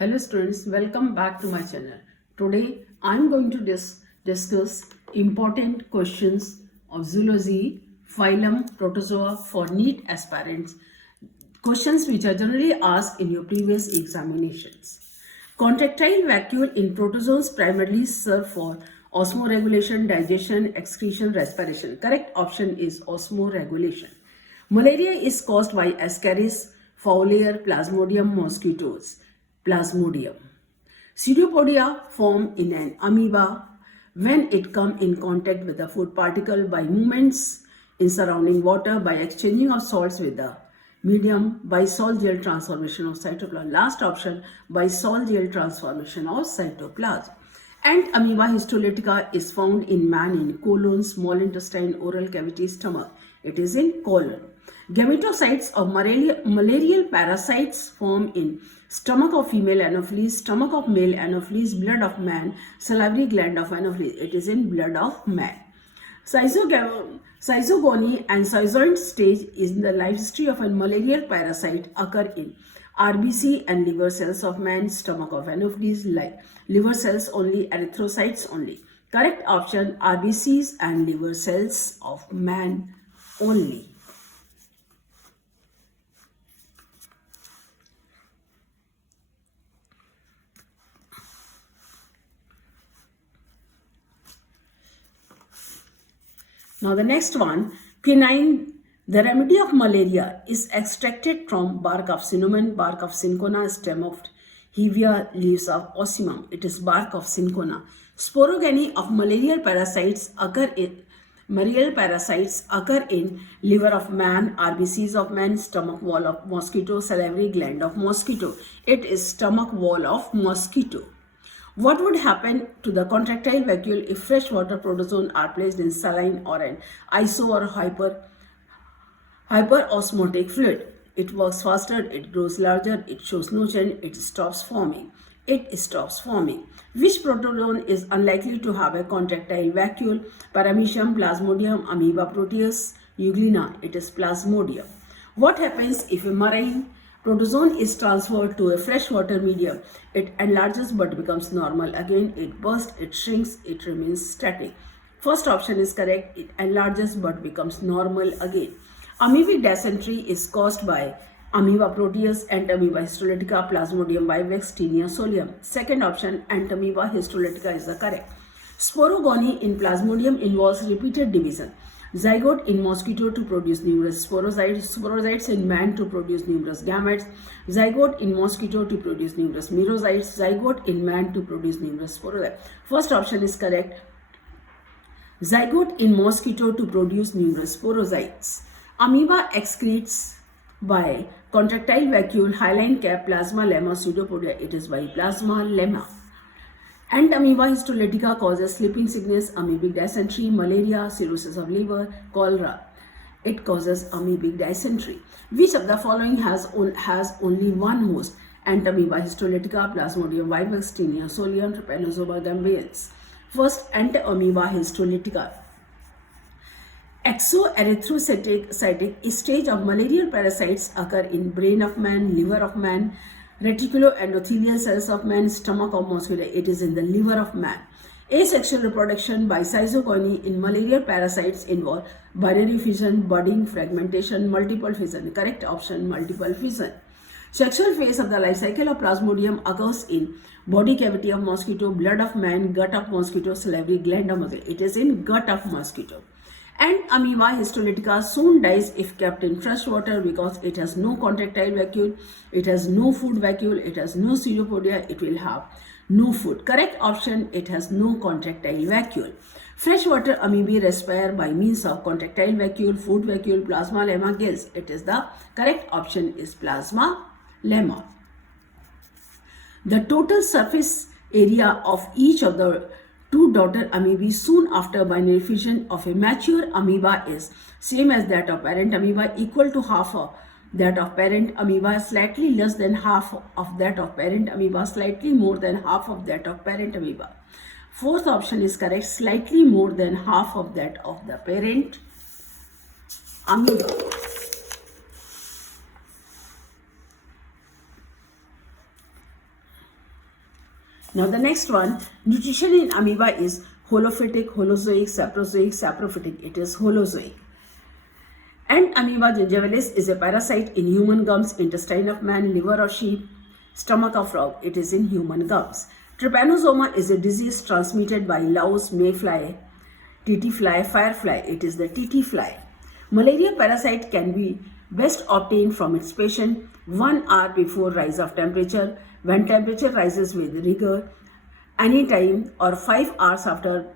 Hello students, welcome back to my channel. Today I am going to discuss important questions of zoology, phylum Protozoa for NEET aspirants. Questions which are generally asked in your previous examinations. Contractile vacuole in protozoans primarily serve for osmoregulation, digestion, excretion, respiration. Correct option is osmoregulation. Malaria is caused by Ascaris fowler plasmodium mosquitoes. Plasmodium. Pseudopodia form in an amoeba when it come in contact with the food particle by movements in surrounding water, by exchanging of salts with the medium, by salt gel transformation of cytoplasm. Last option, by salt gel transformation of cytoplasm. And amoeba histolytica is found in man in colon, small intestine, oral cavity, stomach. It is in colon. Gametocytes of malarial parasites form in stomach of female Anopheles, stomach of male Anopheles, blood of man, salivary gland of Anopheles. It is in blood of man. Schizogony and schizoid stage in the life history of a malarial parasite occur in RBC and liver cells of man, stomach of Anopheles, liver cells only, erythrocytes only. Correct option, RBCs and liver cells of man only. Now the next one, quinine. The remedy of malaria is extracted from bark of cinnamon, bark of cinchona, stem of hevea, leaves of ocimum. It is bark of cinchona. Sporogeny of malarial parasites occur in liver of man, RBCs of man, stomach wall of mosquito, salivary gland of mosquito. It is stomach wall of mosquito. What would happen to the contractile vacuole if freshwater protozoan are placed in saline or an iso or hyperosmotic fluid? It works faster, it grows larger, it shows no change, it stops forming. Which protozoan is unlikely to have a contractile vacuole? Paramecium, Plasmodium, Amoeba proteus, Euglena. It is Plasmodium. What happens if a marine protozoan is transferred to a freshwater medium? It enlarges but becomes normal again. It bursts, it shrinks, it remains static. First option is correct. It enlarges but becomes normal again. Amoebic dysentery is caused by Amoeba proteus, Entamoeba histolytica, Plasmodium vivax, Taenia solium. Second option, Entamoeba histolytica is the correct. Sporogony in Plasmodium involves repeated division. Zygote in mosquito to produce numerous sporozytes in man to produce numerous gametes, zygote in mosquito to produce numerous merozytes, zygote in man to produce numerous sporozytes. First option is correct. Zygote in mosquito to produce numerous sporozytes. Amoeba excretes by contractile vacuole, hyaline cap, plasma lemma, pseudopodia. It is by plasma lemma. And amoeba histolytica causes sleeping sickness, amoebic dysentery, malaria, cirrhosis of liver, cholera. It causes amoebic dysentery. Which of the following has only one host? Entamoeba histolytica, Plasmodium vivax, Taenia solium, Trypanosoma gambiense. First, Entamoeba histolytica. Exoerythrocytic stage of malarial parasites occur in brain of man, liver of man, reticuloendothelial cells of man, stomach of mosquito. It is in the liver of man. Asexual reproduction by schizogony in malarial parasites involve binary fission, budding, fragmentation, multiple fission. Correct option, multiple fission. Sexual phase of the life cycle of Plasmodium occurs in body cavity of mosquito, blood of man, gut of mosquito, salivary gland of mosquito. It is in gut of mosquito. And Amoeba histolytica soon dies if kept in fresh water because it has no contractile vacuole, it has no food vacuole, it has no pseudopodia, it will have no food. Correct option, it has no contractile vacuole. Freshwater amoebae respire by means of contractile vacuole, food vacuole, plasma lemma gills. It is the correct option is plasma lemma. The total surface area of each of the two daughter amoebae soon after binary fission of a mature amoeba is same as that of parent amoeba, equal to half of that of parent amoeba, slightly less than half of that of parent amoeba, slightly more than half of that of parent amoeba. Fourth option is correct, slightly more than half of that of the parent amoeba. Now the next one, nutrition in amoeba is holophytic, holozoic, saprozoic, saprophytic. It is holozoic. And amoeba gingivalis is a parasite in human gums, intestine of man, liver of sheep, stomach of frog. It is in human gums. Trypanosoma is a disease transmitted by louse, mayfly, TT fly, firefly. It is the TT fly. Malaria parasite can be best obtained from its patient 1 hour before rise of temperature, when temperature rises with rigor, anytime, or 5 hours after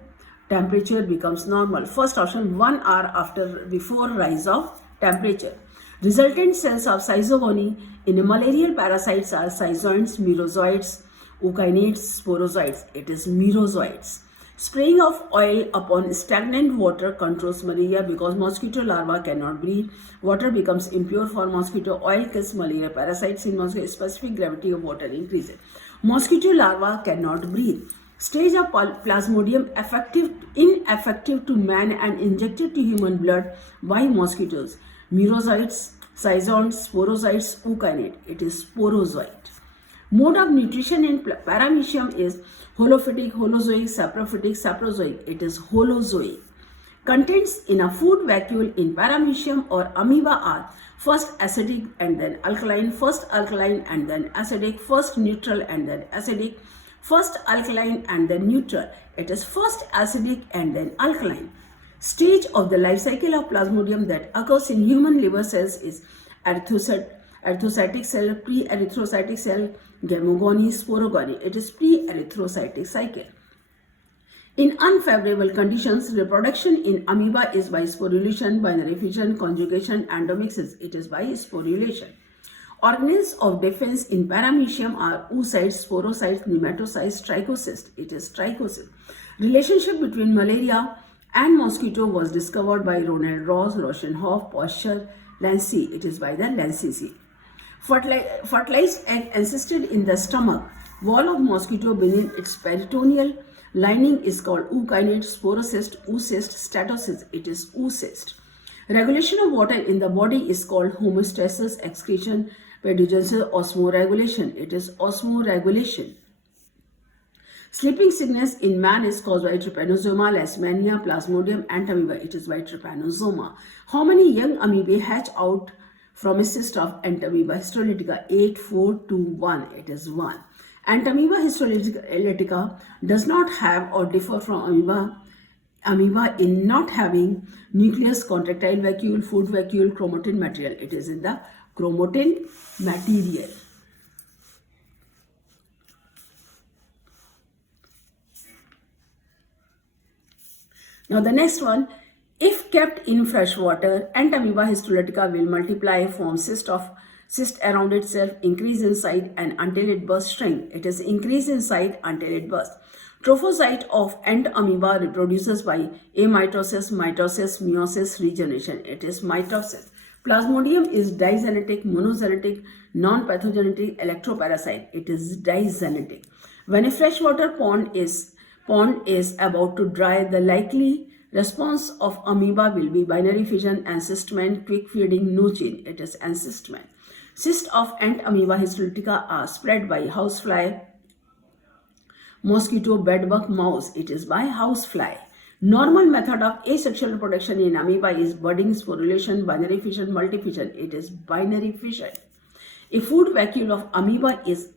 temperature becomes normal. First option, 1 hour after before rise of temperature. Resultant cells of schizogony in malarial parasites are schizoids, merozoites, eukinets, sporozoites. It is merozoites. Spraying of oil upon stagnant water controls malaria because mosquito larvae cannot breathe. Water becomes impure for mosquito. Oil kills malaria parasites in mosquito. Specific gravity of water increases. Mosquito larvae cannot breathe. Stage of Plasmodium ineffective to man and injected to human blood by mosquitoes. Merozoites, schizoids, sporozoites, eukinete. It is sporozoite. Mode of nutrition in paramecium is holophytic, holozoic, saprophytic, saprozoic. It is holozoic. Contents in a food vacuole in paramecium or amoeba are first acidic and then alkaline, first alkaline and then acidic, first neutral and then acidic, first alkaline and then neutral. It is first acidic and then alkaline. Stage of the life cycle of Plasmodium that occurs in human liver cells is erythrocytic cell, pre-erythrocytic cell, gamogony, sporogony. It is pre-erythrocytic cycle. In unfavorable conditions, reproduction in amoeba is by sporulation, binary fission, conjugation, endomixis. It is by sporulation. Organelles of defense in paramecium are oocytes, sporocytes, nematocytes, trichocysts. It is trichocyst. Relationship between malaria and mosquito was discovered by Ronald Ross, Rochenhoff, Poscher, Lancy. It is by the Lancy. Fertilized egg encysted in the stomach wall of mosquito beneath its peritoneal lining is called eukinete, sporocyst, oocyst, statocyst. It is oocyst. Regulation of water in the body is called homeostasis, excretion, pedogenesis, osmoregulation. It is osmoregulation. Sleeping sickness in man is caused by trypanosoma, leishmania, plasmodium, and amoeba. It is by trypanosoma. How many young amoebae hatch out from a cyst of Entamoeba histolytica? 8, 4, 2, 1. It is 1. Entamoeba histolytica does not have or differ from amoeba in not having nucleus, contractile vacuole, food vacuole, chromatin material. It is in the chromatin material. Now the next one, if kept in fresh water, Entamoeba histolytica will multiply, form cyst around itself, increase in size and until it bursts, shrink. It is increase in size until it bursts. Trophocyte of Entamoeba reproduces by amitosis, mitosis, meiosis, regeneration. It is mitosis. Plasmodium is digenetic, monogenetic, non-pathogenic electroparasite. It is digenetic. When a freshwater pond is about to dry, the likely response of amoeba will be binary fission, encystment, quick feeding, no change. It is encystment. Cysts of Entamoeba histolytica are spread by housefly, mosquito, bedbug, mouse. It is by housefly. Normal method of asexual reproduction in amoeba is budding, sporulation, binary fission, multifission. It is binary fission. A food vacuole of amoeba is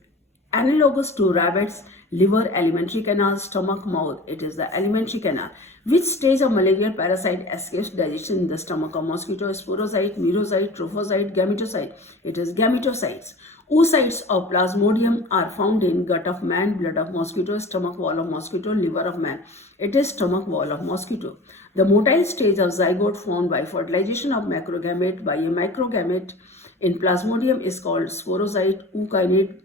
analogous to rabbits, liver, alimentary canal, stomach, mouth. It is the alimentary canal. Which stage of malarial parasite escapes digestion in the stomach of mosquito? Sporocyte, merozoite, trophocyte, gametocyte. It is gametocytes. Oocytes of Plasmodium are found in gut of man, blood of mosquito, stomach wall of mosquito, liver of man. It is stomach wall of mosquito. The motile stage of zygote formed by fertilization of macrogamete by a microgamete in Plasmodium is called sporocyte, eukinete,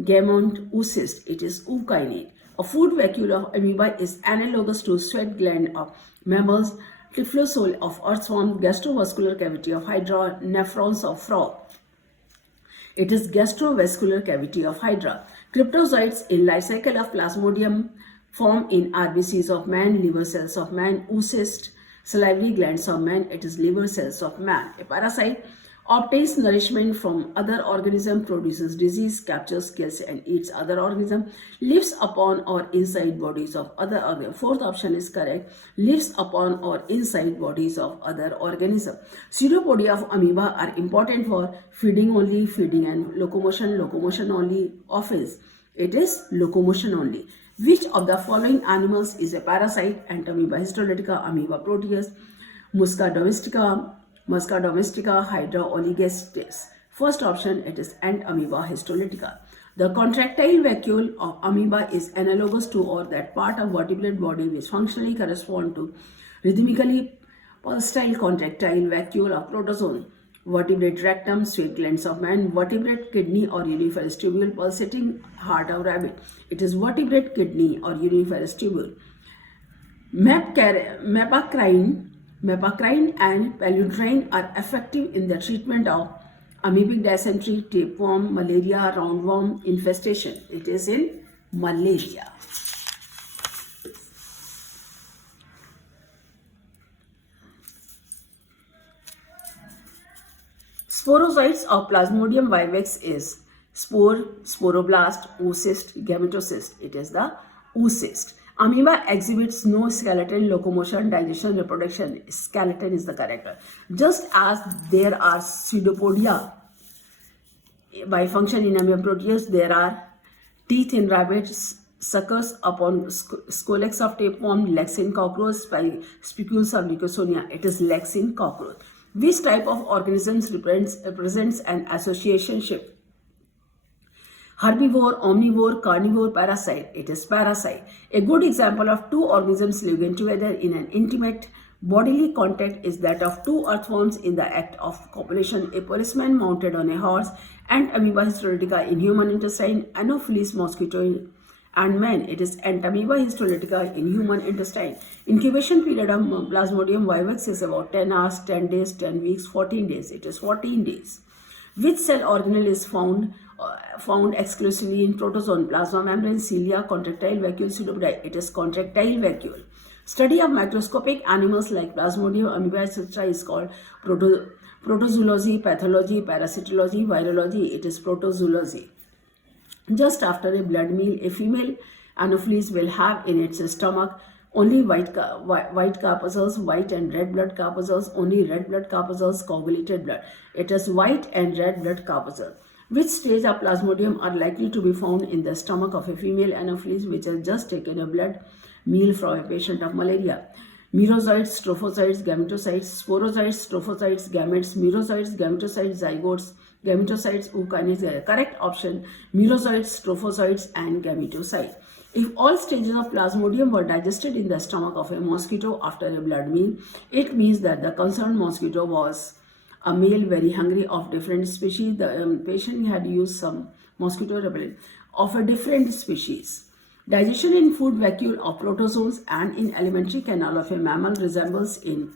gamete, oocyst. It is eukinete. A food vacuole of amoeba is analogous to sweat gland of mammals, typhlosole of earthworm, gastrovascular cavity of hydra, nephrons of frog. It is gastrovascular cavity of hydra. Cryptozoites in life cycle of Plasmodium form in RBCs of man, liver cells of man, oocyst, salivary glands of man. It is liver cells of man. A parasite obtains nourishment from other organism, produces disease, captures, kills and eats other organism, lives upon or inside bodies of other organism. Fourth option is correct, lives upon or inside bodies of other organism. Pseudopodia of amoeba are important for feeding only, feeding and locomotion, locomotion only, offense. It is locomotion only. Which of the following animals is a parasite? Entamoeba histolytica, amoeba proteus, Musca domestica, Hydra oligosteus. First option, it is Entamoeba histolytica. The contractile vacuole of amoeba is analogous to or that part of vertebrate body which functionally correspond to rhythmically pulsatile contractile vacuole of protozoan. Vertebrate rectum, sweat glands of man, vertebrate kidney or universe tubule, pulsating heart of rabbit. It is vertebrate kidney or universe tubule. Mepacrine and paludrine are effective in the treatment of amoebic dysentery, tapeworm, malaria, roundworm infestation. It is in malaria. Sporozoites of Plasmodium vivax is spore, sporoblast, oocyst, gametocyst. It is the oocyst. Amoeba exhibits no skeleton, locomotion, digestion, reproduction. Skeleton is the correct one. Just as there are pseudopodia by function in amoeba proteus, there are teeth in rabbits, suckers upon scolex of tapeworm, legs in cockroach, spicules of leucosonia. It is legs in cockroach. Which type of organisms represents an associationship? Herbivore, omnivore, carnivore, parasite. It is parasite. A good example of two organisms living together in an intimate bodily contact is that of two earthworms in the act of copulation. A policeman mounted on a horse, Entamoeba histolytica in human intestine, Anopheles mosquito and man. It is Entamoeba histolytica in human intestine. Incubation period of Plasmodium vivax is about 10 hours, 10 days, 10 weeks, 14 days. It is 14 days. Which cell organelle is found exclusively in protozoan? Plasma membrane, cilia, contractile vacuole, pseudopodia. It is contractile vacuole. Study of microscopic animals like Plasmodium, amoeba, etc. is called protozoology, pathology, parasitology, virology. It is protozoology. Just after a blood meal, a female Anopheles will have in its stomach only white corpuscles, white and red blood corpuscles, only red blood corpuscles, coagulated blood. It is white and red blood corpuscles. Which stage of Plasmodium are likely to be found in the stomach of a female Anopheles which has just taken a blood meal from a patient of malaria? Merozoites, trophozoites, gametocytes, sporozoites, trophozoites, gametes, merozoites, gametocytes, zygotes, gametocytes, ookinase. Correct option, merozoites, trophozoites and gametocytes. If all stages of Plasmodium were digested in the stomach of a mosquito after a blood meal, it means that the concerned mosquito was a male very hungry of different species. The patient had used some mosquito repellent of a different species. Digestion in food vacuole of protozoans and in alimentary canal of a mammal resembles in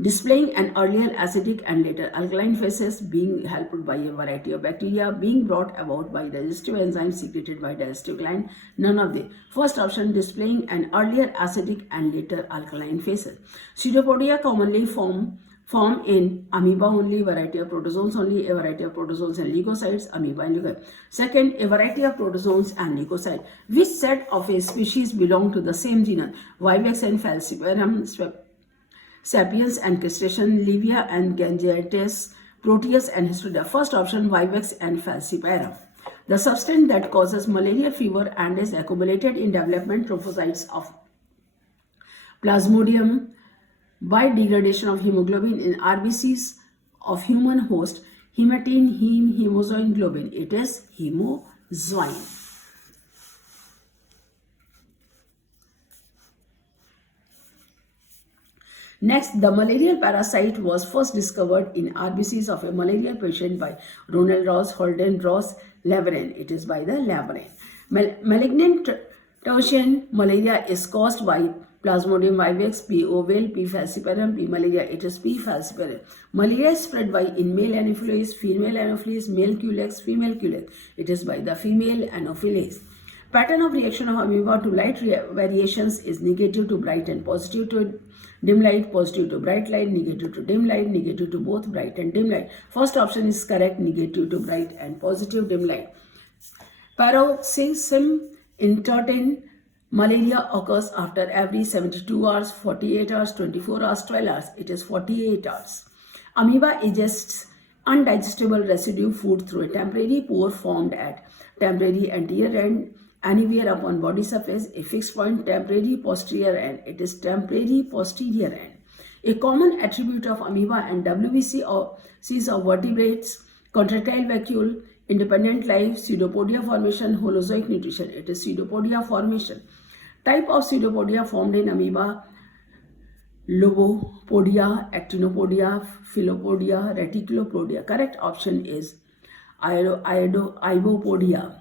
displaying an earlier acidic and later alkaline phases, being helped by a variety of bacteria, being brought about by digestive enzymes secreted by digestive gland. None of the first option, displaying an earlier acidic and later alkaline phases. Pseudopodia commonly form in amoeba only, variety of protozoans only, a variety of protozoans and leukocytes, amoeba and leukocytes. Second, a variety of protozoans and leukocytes. Which set of a species belong to the same genus? Vivax and Falciparum, Sapiens and Crustacean, Livia and Gangetes, Proteus and Historydia. First option, Vivax and Falciparum. The substance that causes malarial fever and is accumulated in development trophocytes of Plasmodium by degradation of hemoglobin in RBCs of human host, hematine, heme, hemozoin globin. It is hemozoin. Next, the malarial parasite was first discovered in RBCs of a malarial patient by Ronald Ross, Holden Ross, Leveren. It is by the Leveren. Malignant tertian malaria is caused by Plasmodium vivax, P. ovale, P. falciparum, P. malaria. It is P. falciparum. Malaria is spread by in male Anopheles, female Anopheles, male culex, female culex. It is by the female Anopheles. Pattern of reaction of amoeba to light variations is negative to bright and positive to dim light, positive to bright light, negative to dim light, negative to both bright and dim light. First option is correct, negative to bright and positive dim light. Paroxysm intermittent malaria occurs after every 72 hours, 48 hours, 24 hours, 12 hours. It is 48 hours. Amoeba ingests undigestible residue food through a temporary pore formed at temporary anterior end anywhere upon body surface, a fixed point temporary posterior end. It is temporary posterior end. A common attribute of amoeba and WBC or Cs of vertebrates, contractile vacuole, independent life, pseudopodia formation, holozoic nutrition. It is pseudopodia formation. Type of pseudopodia formed in amoeba: Lobopodia, Actinopodia, Philopodia, Reticulopodia. Correct option is Ibopodia.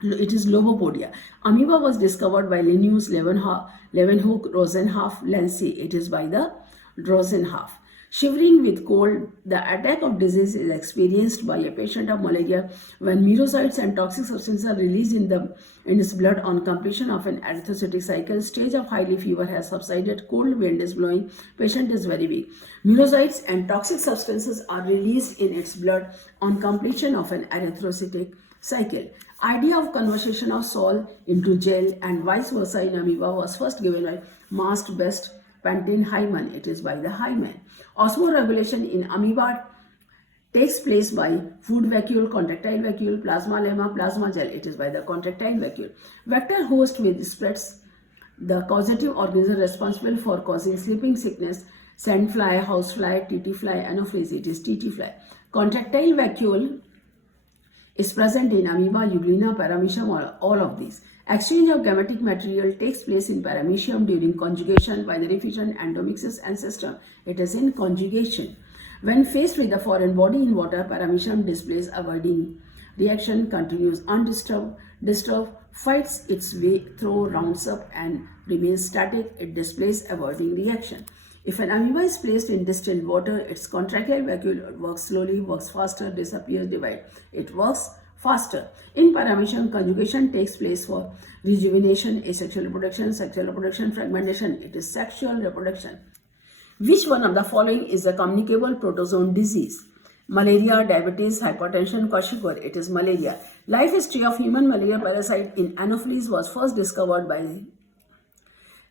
It is Lobopodia. Amoeba was discovered by Linnaeus, Leeuwenhoek, Rosenhoff, Lancy. It is by the Rosenhoff. Shivering with cold, the attack of disease is experienced by a patient of malaria when merozoites and toxic substances are released in his blood on completion of an erythrocytic cycle. Stage of highly fever has subsided, cold wind is blowing, patient is very weak. Merozoites and toxic substances are released in its blood on completion of an erythrocytic cycle. Idea of conversion of salt into gel and vice versa in amoeba was first given by Mast Best Pantin Hyman. It is by the Hyman. Osmoregulation in amoeba takes place by food vacuole, contractile vacuole, plasma lemma, plasma gel. It is by the contractile vacuole. Vector host which spreads the causative organism responsible for causing sleeping sickness, sandfly, housefly, TT fly, anopheles. It is TT fly. Contractile vacuole is present in amoeba, euglena, paramecium, all of these. Exchange of gametic material takes place in paramecium during conjugation, binary fission, endomixis, and system. It is in conjugation. When faced with a foreign body in water, paramecium displays avoiding reaction, continues undisturbed, fights its way through, rounds up, and remains static. It displays avoiding reaction. If an amoeba is placed in distilled water, its contractile vacuole works slowly, works faster, disappears, divides. It works faster. In paramecium, conjugation takes place for rejuvenation, asexual reproduction, sexual reproduction, fragmentation. It is sexual reproduction. Which one of the following is a communicable protozoan disease? Malaria, diabetes, hypertension, kwashiorkor. It is malaria. Life history of human malaria parasite in Anopheles was first discovered by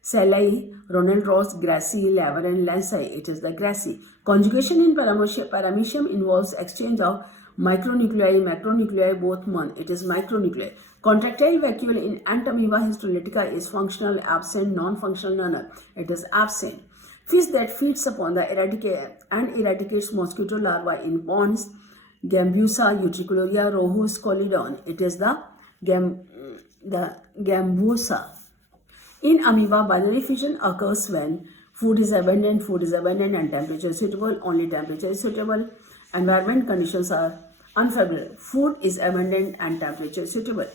Salai, Ronald Ross, Grassi, Laver, and Lancy. It is the Grassi. Conjugation in paramecium involves exchange of micronuclei, macronuclei, both one. It is micronuclei. Contractile vacuole in Antamoeba histolytica is functional, absent, non-functional, null. It is absent. Fish that feeds upon the eradicates mosquito larvae in ponds, Gambusa, Utricularia, Rohus, Colidon. It is the Gambusa. In amoeba, binary fission occurs when food is abundant, and temperature is suitable, only temperature is suitable. Environment conditions are unfavorable. Food is abundant and temperature is suitable.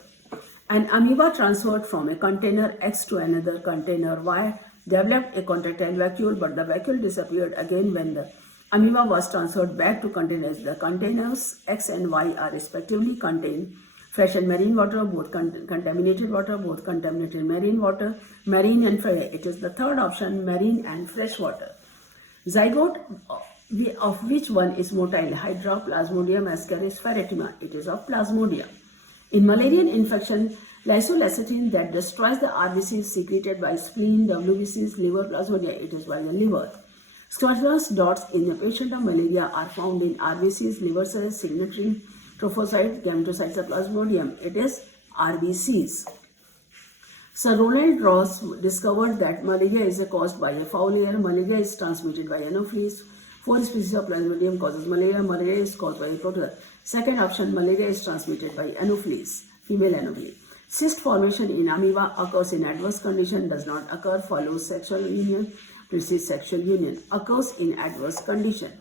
An amoeba transferred from a container X to another container Y developed a contractile vacuole, but the vacuole disappeared again when the amoeba was transferred back to containers. The containers X and Y are respectively contain fresh and marine water, both contaminated water, both contaminated marine water, marine and fresh. It is the third option, marine and fresh water. Zygote of which one is motile? Hydra, Plasmodium, Ascaris, Ferretima. It is of Plasmodium. In malarial infection, lysolecithin that destroys the RBCs secreted by spleen, WBCs, liver, Plasmodia. It is by the liver. Squamous dots in a patient of malaria are found in RBCs, liver cells, signatory trophocytes, gametocytes of Plasmodium. It is RBCs. Sir Ronald Ross discovered that malaria is caused by a foul air. Malaria is transmitted by Anopheles. 4 species of Plasmodium causes malaria. Malaria is caused by a protozoa. Second option, malaria is transmitted by Anopheles, female Anopheles. Cyst formation in amoeba occurs in adverse condition, does not occur, follows sexual union, precedes sexual union, occurs in adverse condition.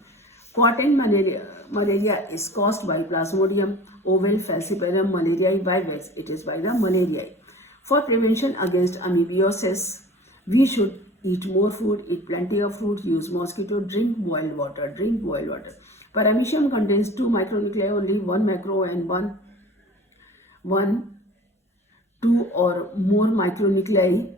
Quarantine malaria is caused by Plasmodium ovale falciparum malariae vivax. It is by the malariae. For prevention against amoebiosis, we should eat more food, eat plenty of fruit, use mosquito, drink boiled water, Paramecium contains 2 micronuclei only, 1 macro and 1 two or more micronuclei,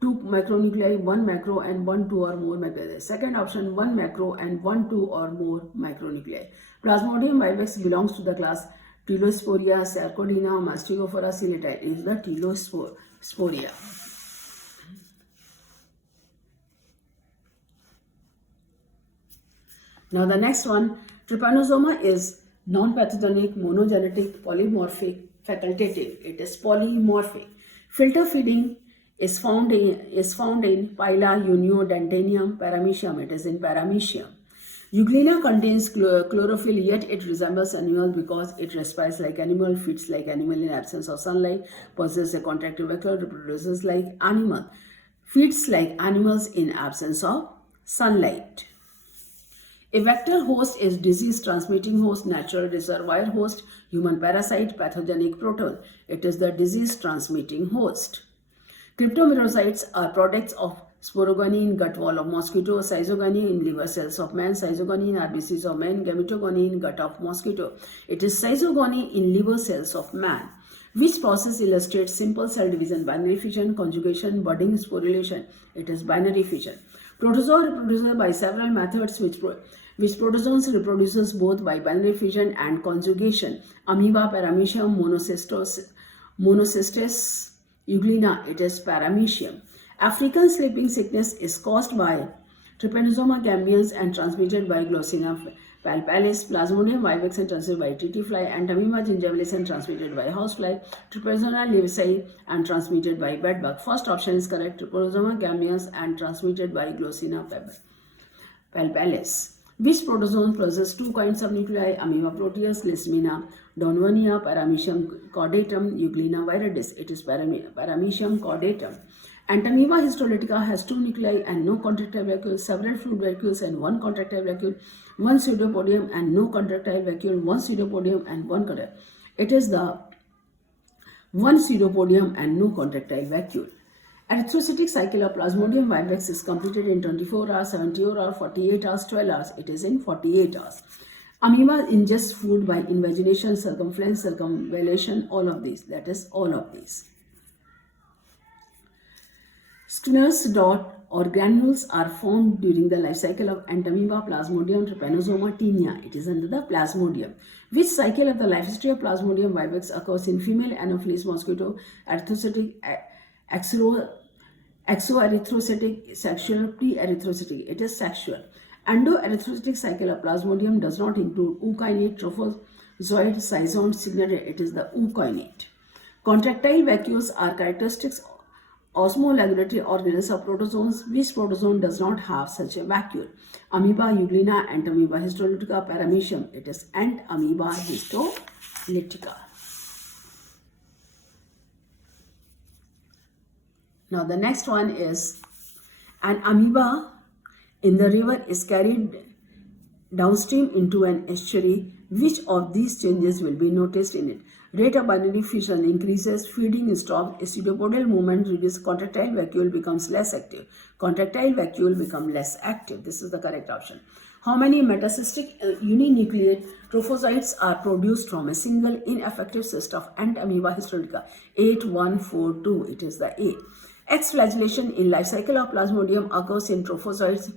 two macronuclei, one macro and one two or more macronuclei. Second option, one macro and one two or more micronuclei. Plasmodium vivax belongs to the class Telosporia, Sarcodina, Mastigophora, Silicate is the Telosporia. Now the next one, trypanosoma is non-pathogenic, monogenetic, polymorphic, facultative. It is polymorphic. Filter feeding is found in Pila, Unio, Dantanium, Paramecium. It is in Paramecium. Euglena contains chlorophyll, yet it resembles animal because it respires like animal, feeds like animal in absence of sunlight, possesses a contractile vacuole, reproduces like animal, feeds like animals in absence of sunlight. A vector host is disease-transmitting host, natural reservoir host, human parasite, pathogenic proton. It is the disease-transmitting host. Cryptomycorrhizates are products of sporogony in gut wall of mosquito, schizogony in liver cells of man, schizogony in RBCs of man, gametogony in gut of mosquito. It is schizogony in liver cells of man. Which process illustrates simple cell division, binary fission, conjugation, budding, sporulation? It is binary fission. Protozoa reproduces by several methods which protozoans reproduces both by binary fission and conjugation. Amoeba, Paramecium, Monocystis, Euglena, it is Paramecium. African sleeping sickness is caused by Trypanosoma gambians and transmitted by Glossina palpalis, Plasmodium vivax and transmitted by TT fly, and Amoeba gingivalis and transmitted by housefly, Trypanosoma lewisii and transmitted by bedbug. First option is correct, Trypanosoma gambians and transmitted by Glossina palpalis. Which protozoan possesses two kinds of nuclei? Amoeba proteus, Lismina donwania, Paramecium caudatum, Euglena viridis. It is Paramecium caudatum. Entamoeba histolytica has two nuclei and no contractile vacuole, several fluid vacuoles and one contractile vacuole, one pseudopodium and no contractile vacuole, one pseudopodium and one contractile. It is the one pseudopodium and no contractile vacuole. Erythrocytic cycle of Plasmodium vivax is completed in 24 hours, 74 hours, 48 hours, 12 hours. It is in 48 hours. Amoeba ingests food by invagination, circumference, circumvallation, all of these. That is all of these. Skinner's dot or granules are formed during the life cycle of Entamoeba, Plasmodium, Trypanosoma, Tinea. It is under the Plasmodium. Which cycle of the life history of Plasmodium vivax occurs in female Anopheles mosquito? Erythrocytic, exoerythrocytic, sexual, pre-erythrocytic. It is sexual. Endoerythrocytic cycle of Plasmodium does not include ookinete, trophozoite, schizont, signate. It is the ookinete. Contractile vacuoles are characteristics osmoregulatory organelles of protozoans. Which protozoan does not have such a vacuole? Amoeba, Euglena, Entamoeba histolytica, Paramecium. It is Entamoeba histolytica. Now the next one is an amoeba in the river is carried downstream into an estuary. Which of these changes will be noticed in it? Rate of binary fission increases, feeding stops, pseudopodal movement reduces, contractile vacuole becomes less active. Contractile vacuole becomes less active. This is the correct option. How many metacystic uninucleate trophozoites are produced from a single ineffective cyst of Entamoeba histolytica? 8, 1, 4, 2. It is the A. X-flagellation in life cycle of Plasmodium occurs in trophozoites,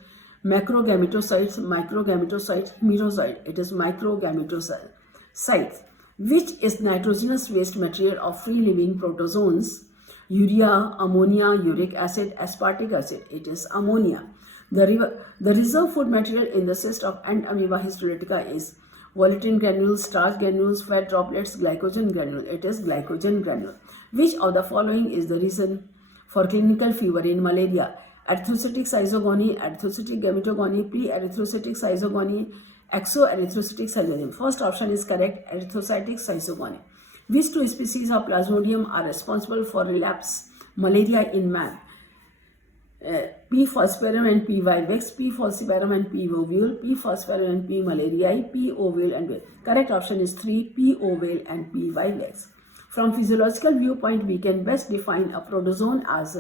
macrogametocytes, microgametocytes, merozoite. It is microgametocytes. Which is nitrogenous waste material of free-living protozoans? Urea, ammonia, uric acid, aspartic acid. It is ammonia. The reserve food material in the cyst of Entamoeba histolytica is volatin granules, starch granules, fat droplets, glycogen granule. It is glycogen granule. Which of the following is the reason for clinical fever in malaria? Erythrocytic schizogony, erythrocytic gametogony, pre-erythrocytic schizogony, exoerythrocytic schizogony. First option is correct, erythrocytic schizogony. Which two species of Plasmodium are responsible for relapse malaria in man? P. falciparum and P. vivax, P. falciparum and P. ovule, P. falciparum and P. malariae, P. ovule and correct option is 3, P. ovule and P. vivax. From physiological viewpoint, we can best define a protozoan as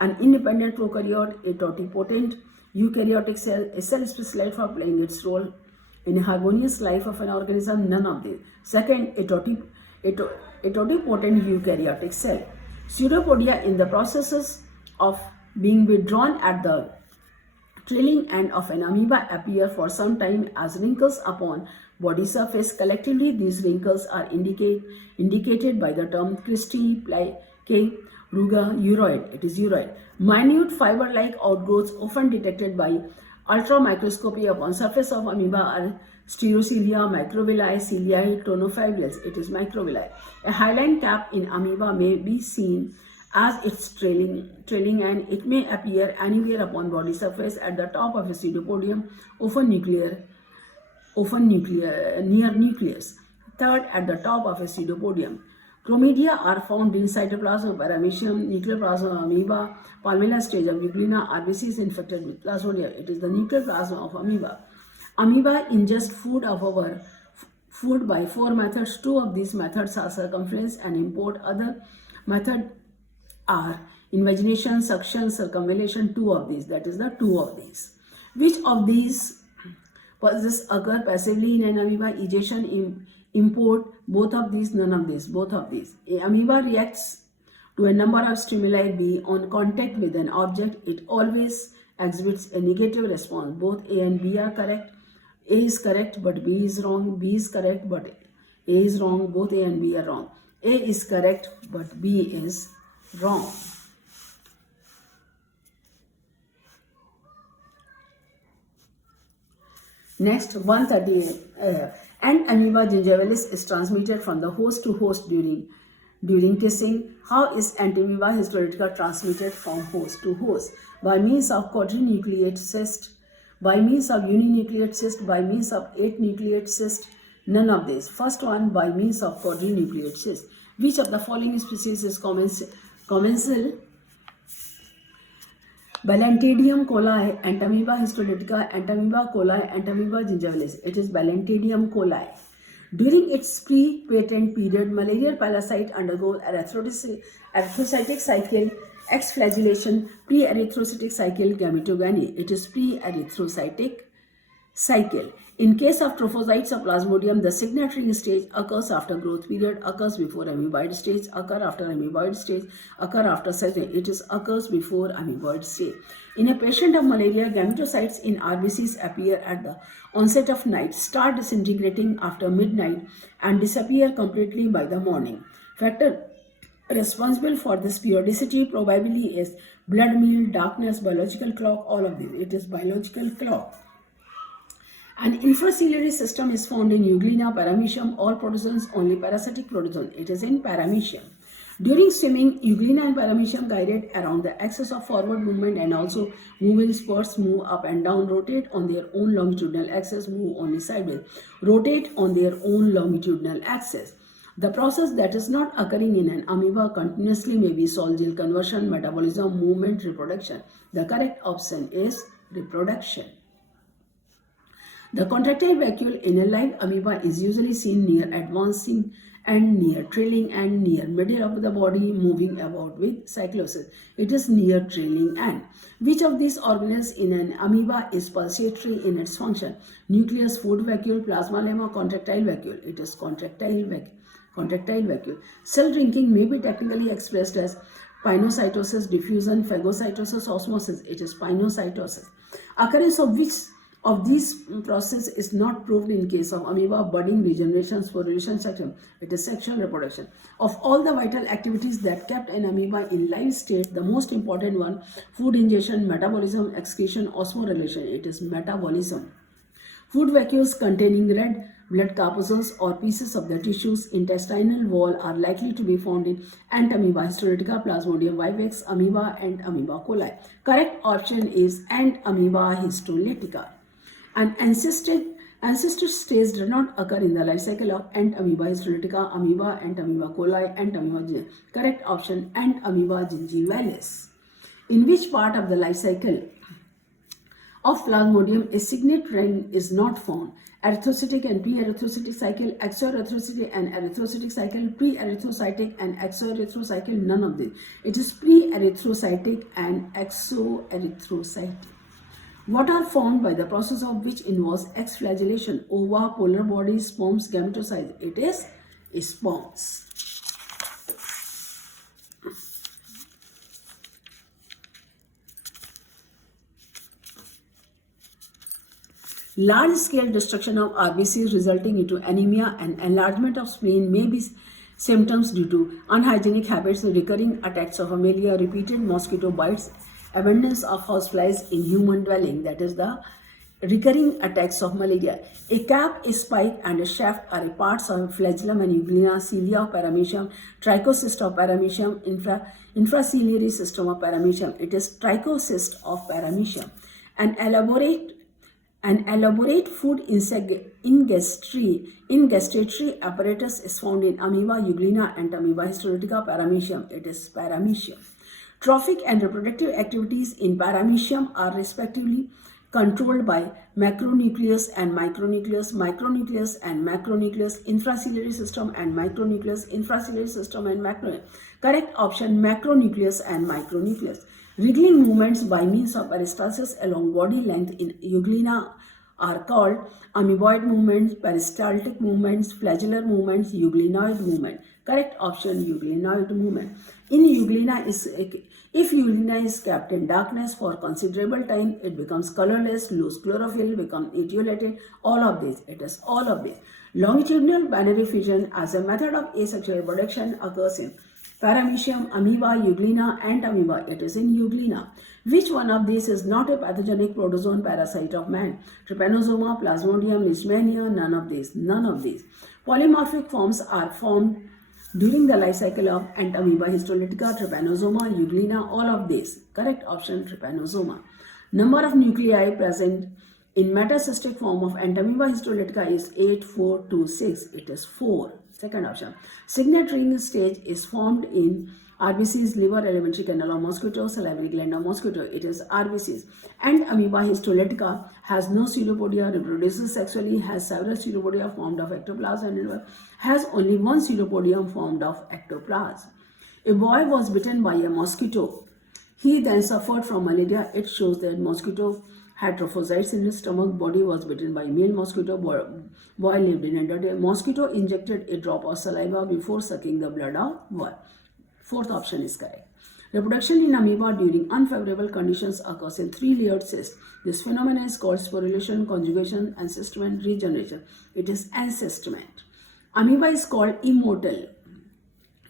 an independent prokaryote, a totipotent eukaryotic cell, a cell specialized for playing its role in a harmonious life of an organism, none of these. Second, a a totipotent eukaryotic cell. Pseudopodia in the processes of being withdrawn at the trailing end of an amoeba appear for some time as wrinkles upon body surface. Collectively, these wrinkles are indicated by the term cristae, plicae, ruga, uroid. It is uroid. Minute fiber-like outgrowths often detected by ultramicroscopy upon surface of amoeba are stereocilia, microvilli, ciliae, tonofibrils. It is microvilli. A hyaline cap in amoeba may be seen as its trailing end. It may appear anywhere upon body surface at the top of a pseudopodium, often near nucleus. Third, at the top of a pseudopodium. Chromidia are found in cytoplasm of paramecium, nuclear plasma of amoeba, palmella stage of euglena. RBC is infected with plasmodium. It is the nuclear plasma of amoeba. Amoeba ingest food by 4 methods. 2 of these methods are circumference and import. Other method are invagination, suction, circumvallation. 2 of these, that is the 2 of these. Which of these pulses occur passively in an amoeba? Egestion, import. Both of these, none of these, both of these. A amoeba reacts to a number of stimuli. B, on contact with an object, it always exhibits a negative response. Both A and B are correct. A is correct but B is wrong. B is correct but A is wrong. Both A and B are wrong. A is correct but B is wrong. Next, 138. And amoeba gingivalis is transmitted from the host to host during kissing. How is Entamoeba histolytica transmitted from host to host? By means of quadrinucleate cyst, by means of uninucleate cyst, by means of 8-nucleate cyst. None of these. First one, by means of quadrinucleate cyst. Which of the following species is commensal? Ballantadium coli, Entamoeba histolytica, Entamoeba coli, Entamoeba gingivalis. It is Ballantadium coli. During its pre-patent period, malarial parasite undergo erythrocytic cycle, exflagellation, pre-erythrocytic cycle, gametogeny. It is pre-erythrocytic cycle. In case of trophozoites of Plasmodium, the signature stage occurs after growth period, occurs before amoeboid stage, occur after amoeboid stage, occur after cycle. It is occurs before amoeboid stage. In a patient of malaria, gametocytes in RBCs appear at the onset of night, start disintegrating after midnight, and disappear completely by the morning. Factor responsible for this periodicity probably is blood meal, darkness, biological clock, all of these. It is biological clock. An infraciliary system is found in euglena, paramecium, all protozoans, only parasitic protozoan. It is in paramecium. During swimming, euglena and paramecium guided around the axis of forward movement and also move in spurts, move up and down, rotate on their own longitudinal axis, move only sideways, rotate on their own longitudinal axis. The process that is not occurring in an amoeba continuously may be Sol-Gel conversion, metabolism, movement, reproduction. The correct option is reproduction. The contractile vacuole in a live amoeba is usually seen near advancing and near trailing and near middle of the body, moving about with cyclosis. It is near trailing end. Which of these organelles in an amoeba is pulsatory in its function? Nucleus, food vacuole, plasma lemma, contractile vacuole. It is contractile vacuole. Cell drinking may be technically expressed as pinocytosis, diffusion, phagocytosis, osmosis. It is pinocytosis. Occurrence of which of these process is not proved in case of amoeba? Budding, regeneration, sporulation, section. It is sexual reproduction. Of all the vital activities that kept an amoeba in live state, the most important one, food ingestion, metabolism, excretion, osmorelation. It is metabolism. Food vacuoles containing red blood corpuscles or pieces of the tissues intestinal wall are likely to be found in Entamoeba histolytica, Plasmodium vivax, amoeba and amoeba coli. Correct option is Entamoeba histolytica. An ancestor stage does not occur in the life cycle of Entamoeba histolytica, amoeba, Entamoeba coli, Entamoeba gingivalis. Correct option Entamoeba gingivalis. In which part of the life cycle of Plasmodium a signet ring is not found? Erythrocytic and pre-erythrocytic cycle, exoerythrocytic and erythrocytic cycle, pre-erythrocytic and exoerythrocycle, none of this. It is pre-erythrocytic and exoerythrocytic. What are formed by the process of which involves exflagellation? Ova, polar bodies, sperms, gametocytes. It is sperms. Large-scale destruction of RBCs resulting into anemia and enlargement of spleen may be symptoms due to unhygienic habits, recurring attacks of malaria, repeated mosquito bites, abundance of houseflies in human dwelling. That is the recurring attacks of malaria. A cap, a spike, and a shaft are parts of flagellum and euglena, cilia of paramecium, trichocyst of paramecium, infraciliary system of paramecium. It is trichocyst of paramecium. An elaborate food ingestatory apparatus is found in amoeba, euglena, and amoeba histolytica paramecium. It is paramecium. Trophic and reproductive activities in paramecium are respectively controlled by macronucleus and micronucleus, micronucleus and macronucleus, infraciliary system and micronucleus, infraciliary system and macronucleus. Correct option, macronucleus and micronucleus. Wriggling movements by means of peristalsis along body length in euglena are called amoeboid movements, peristaltic movements, flagellar movements, euglenoid movement. Correct option, euglenoid movement. In euglena, if euglena is kept in darkness for considerable time, it becomes colorless, lose chlorophyll, become etiolated. All of this. It is all of this. Longitudinal binary fission as a method of asexual reproduction occurs in paramecium, amoeba, euglena, and amoeba. It is in euglena. Which one of these is not a pathogenic protozoan parasite of man? Trypanosoma, Plasmodium, Leishmania, none of these. None of these. Polymorphic forms are formed during the life cycle of Entamoeba histolytica, Trypanosoma, euglena, all of these. Correct option, Trypanosoma. Number of nuclei present in metacystic form of Entamoeba histolytica is 8, 4, 2, 6. It is 4. Second option. Signet ring stage is formed in RBCs, liver, alimentary canal of mosquito, salivary gland of mosquito. It is RBCs. And amoeba histolytica has no pseudopodia, reproduces sexually, has several pseudopodia formed of ectoplasm, and has only one pseudopodium formed of ectoplasm. A boy was bitten by a mosquito. He then suffered from malaria. It shows that mosquito had trophozoites in his stomach. Body was bitten by male mosquito. Boy lived in a dirty. Mosquito injected a drop of saliva before sucking the blood of boy. Fourth option is correct. Reproduction in amoeba during unfavorable conditions occurs in 3-layered cyst. This phenomenon is called sporulation, conjugation, encystment, regeneration. It is encystment. Amoeba is called immortal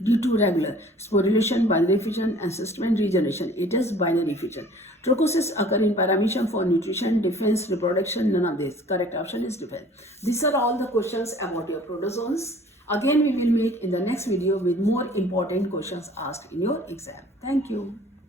due to regular sporulation, binary fission, encystment, regeneration. It is binary fission. Trochocysts occur in paramecium for nutrition, defense, reproduction. None of this. Correct option is defense. These are all the questions about your protozoans. Again, we will meet in the next video with more important questions asked in your exam. Thank you.